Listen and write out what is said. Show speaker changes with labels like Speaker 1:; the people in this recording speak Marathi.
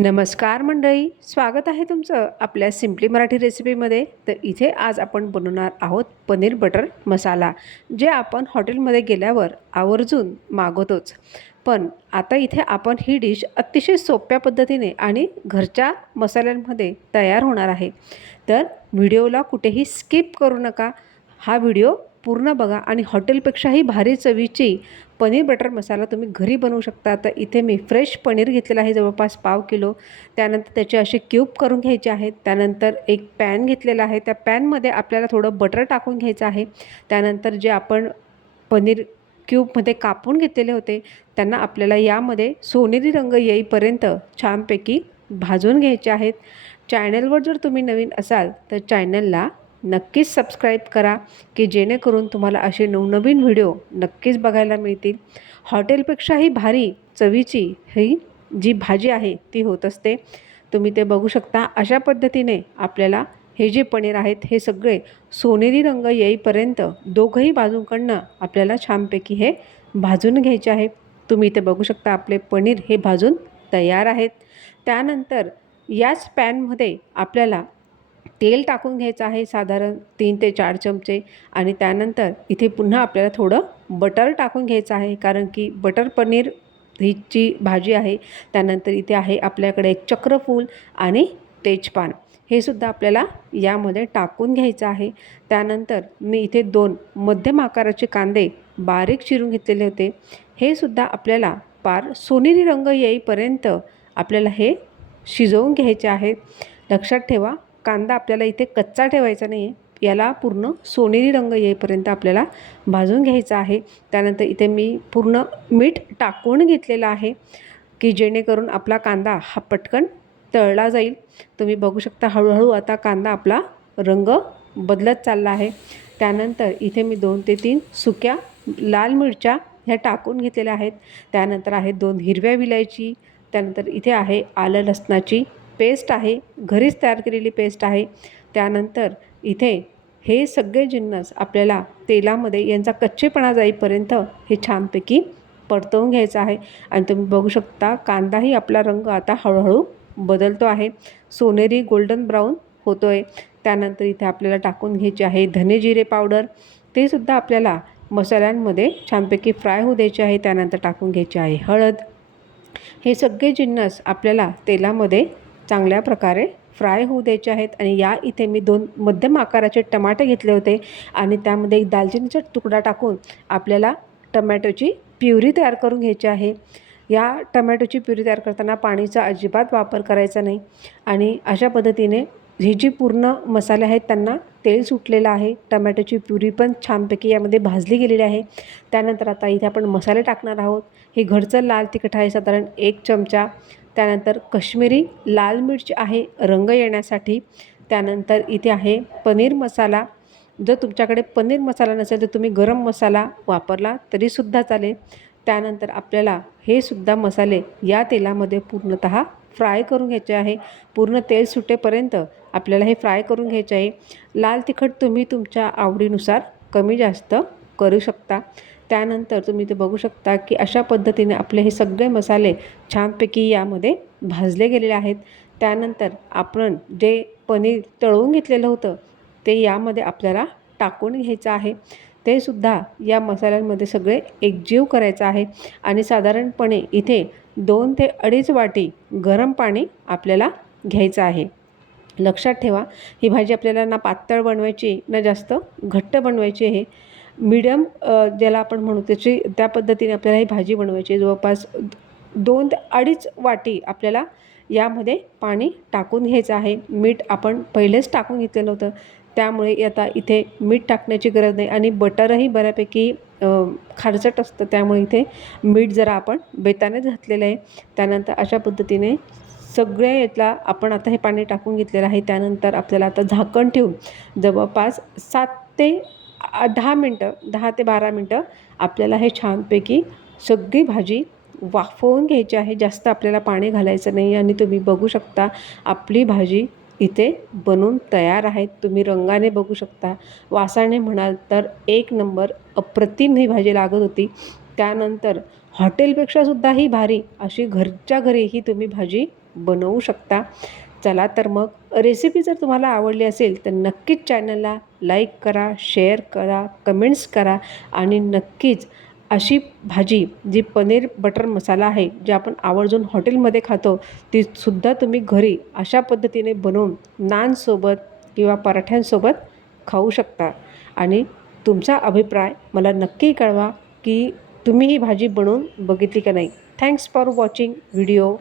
Speaker 1: नमस्कार मंडळी स्वागत आहे तुमचं आपल्या सिम्पली मराठी रेसिपीमध्ये तर इथे आज आपण बनवणार आहोत पनीर बटर मसाला जे आपण हॉटेलमध्ये गेल्यावर आवर्जून मागवतोच. पण आता इथे आपण ही डिश अतिशय सोप्या पद्धतीने आणि घरच्या मसाल्यांमध्ये तयार होणार आहे. तर व्हिडिओला कुठेही स्किप करू नका. हा व्हिडिओ पूर्ण बघा आणि हॉटेलपेक्षाही भारी चवीची पनीर बटर मसाला तुम्ही घरी बनवू शकता. तर इथे मी फ्रेश पनीर घेतलेलं आहे जवळपास पाव किलो. त्यानंतर त्याचे असे क्यूब करून घ्यायचे आहेत. त्यानंतर एक पॅन घेतलेला आहे. त्या पॅनमध्ये आपल्याला थोडं बटर टाकून घ्यायचं आहे. त्यानंतर जे आपण पनीर क्यूबमध्ये कापून घेतलेले होते त्यांना आपल्याला यामध्ये सोनेरी रंग येईपर्यंत छानपैकी भाजून घ्यायचे आहेत. चॅनलवर जर तुम्ही नवीन असाल तर चॅनलला नक्कीच सबस्क्राईब करा की जेणेकरून तुम्हाला असे नवनवीन व्हिडिओ नक्कीच बघायला मिळतील. हॉटेलपेक्षाही भारी चवीची ही जी भाजी आहे ती होत असते. तुम्ही ते बघू शकता. अशा पद्धतीने आपल्याला हे जे पनीर आहेत हे सगळे सोनेरी रंग येईपर्यंत दोघंही बाजूंकडनं आपल्याला छानपैकी हे भाजून घ्यायचे आहे. तुम्ही इथे बघू शकता आपले पनीर हे भाजून तयार आहेत. त्यानंतर याच पॅनमध्ये आपल्याला तेल टाकून घ्यायचं आहे साधारण तीन ते चार चमचे आणि त्यानंतर इथे पुन्हा आपल्याला थोडं बटर टाकून घ्यायचं आहे कारण की बटर पनीर ही भाजी आहे त्यानंतर इथे आहे आपल्याकडे एक चक्रफूल आणि तेजपान. हे सुद्धा आपल्याला यामध्ये टाकून घ्यायचं आहे. त्यानंतर मी इथे दोन मध्यम आकाराचे कांदे बारीक चिरून घेतलेले होते. हे सुद्धा आपल्याला पार सोनेरी रंग येईपर्यंत आपल्याला हे शिजवून घ्यायचे आहे. लक्षात ठेवा कांदा आपल्याला इथे कच्चा ठेवायचा नाही आहे. याला पूर्ण सोनेरी रंग येईपर्यंत आपल्याला भाजून घ्यायचा आहे. त्यानंतर इथे मी पूर्ण मीठ टाकून घेतलेलं आहे की जेणेकरून आपला कांदा हा पटकन तळला जाईल. तुम्ही बघू शकता हळूहळू आता कांदा आपला रंग बदलत चालला आहे. त्यानंतर इथे मी दोन ते तीन सुक्या लाल मिरच्या ह्या टाकून घेतलेल्या आहेत. त्यानंतर आहेत दोन हिरव्या विलायची. त्यानंतर इथे आहे आलं लसणाची पेस्ट आहे घरीच तयार केलेली पेस्ट आहे. त्यानंतर इथे हे सगळे जिन्नस आपल्याला तेलामध्ये यांचा कच्चेपणा जाईपर्यंत हे छानपैकी परतवून घ्यायचं आहे. आणि तुम्ही बघू शकता कांदाही आपला रंग आता हळूहळू बदलतो आहे. सोनेरी गोल्डन ब्राऊन होतो आहे त्यानंतर इथे आपल्याला टाकून घ्यायचे आहे धने जिरे पावडर. ते सुद्धा आपल्याला मसाल्यांमध्ये छानपैकी फ्राय होऊ द्यायचे आहे. त्यानंतर टाकून घ्यायचे आहे हळद. हे सगळे जिन्नस आपल्याला तेलामध्ये चांगल्या प्रकारे फ्राय होऊ द्यायचे आहेत. आणि या इथे मी दोन मध्यम आकाराचे टमाटे घेतले होते. आणि त्यामध्ये एक दालचिनीचा तुकडा टाकून आपल्याला टमॅटोची प्युरी तयार करून घ्यायची आहे. या टमॅटोची प्युरी तयार करताना पाणीचा अजिबात वापर करायचा नाही. आणि अशा पद्धतीने ही जी पूर्ण मसाले आहेत त्यांना तेल सुटलेलं आहे. टमॅटोची प्युरी पण छानपैकी यामध्ये भाजली गेलेली आहे. त्यानंतर आता इथे आपण मसाले टाकणार आहोत. हे घरचं लाल तिखट आहे. साधारण एक चमचा त्यानंतर कश्मीरी लाल मिरची आहे रंग येण्यासाठी. त्यानंतर इथे आहे पनीर मसाला. जर तुमच्याकडे पनीर मसाला नसेल तर तुम्ही गरम मसाला वापरला तरीसुद्धा चालेल. त्यानंतर आपल्याला हे सुद्धा मसाले या तेलामध्ये पूर्णत फ्राय करून घ्यायचे आहे. पूर्ण तेल सुटेपर्यंत आपल्याला हे फ्राय करून घ्यायचे आहे. लाल तिखट तुम्ही तुमच्या आवडीनुसार कमी जास्त करू शकता. त्यानंतर तुम्ही ते बघू शकता की अशा पद्धतीने आपले हे सगळे मसाले छानपैकी यामध्ये भाजले गेलेले आहेत. त्यानंतर आपण जे पनीर तळवून घेतलेलं होतं ते यामध्ये आपल्याला टाकून घ्यायचं आहे. ते सुद्धा या मसाल्यांमध्ये सगळे एकजीव करायचं आहे आणि साधारणपणे इथे दोन ते अडीच वाटी गरम पाणी आपल्याला घ्यायचं आहे. लक्षात ठेवा ही भाजी आपल्याला ना पातळ बनवायची ना जास्त घट्ट बनवायची आहे. मिडियम ज्याला आपण म्हणू त्याची त्या पद्धतीने आपल्याला ही भाजी बनवायची जवळपास दोन ते अडीच वाटी आपल्याला यामध्ये पाणी टाकून घ्यायचं आहे. मीठ आपण पहिलेच टाकून घेतलेलं होतं. त्यामुळे आता इथे मीठ टाकण्याची गरज नाही आणि बटरही बऱ्यापैकी खारचट असतं. त्यामुळे इथे मीठ जरा आपण बेतानेच घातलेलं आहे. त्यानंतर अशा पद्धतीने सगळ्या यातला आपण आता हे पाणी टाकून घेतलेलं आहे. त्यानंतर आपल्याला आता झाकण ठेवून जवळपास सात ते दहा मिनटं दहा ते बारा मिनटं आपल्याला हे छानपैकी सगळी भाजी वाफवून घ्यायची आहे. जास्त आपल्याला पाणी घालायचं नाही आणि तुम्ही बघू शकता आपली भाजी इथे बनून तयार आहेत. तुम्ही रंगाने बघू शकता. वासाने म्हणाल तर एक नंबर अप्रतिम ही भाजी लागत होती. त्यानंतर हॉटेलपेक्षासुद्धा ही भारी अशी घरच्या घरीही तुम्ही भाजी बनवू शकता. चला तर मग रेसिपी जर तुम्हाला आवडली असेल तर नक्कीच चॅनलला लाईक करा शेअर करा कमेंट्स करा आणि नक्कीच अशी भाजी जी पनीर बटर मसाला आहे जी आपण आवर्जून हॉटेलमध्ये खातो ती सुद्धा तुम्ही घरी अशा पद्धतीने बनवून नानसोबत किंवा पराठ्यांसोबत खाऊ शकता. आणि तुमचा अभिप्राय मला नक्की कळवा की तुम्ही ही भाजी बनवून बघितली का नाही. Thanks for watching video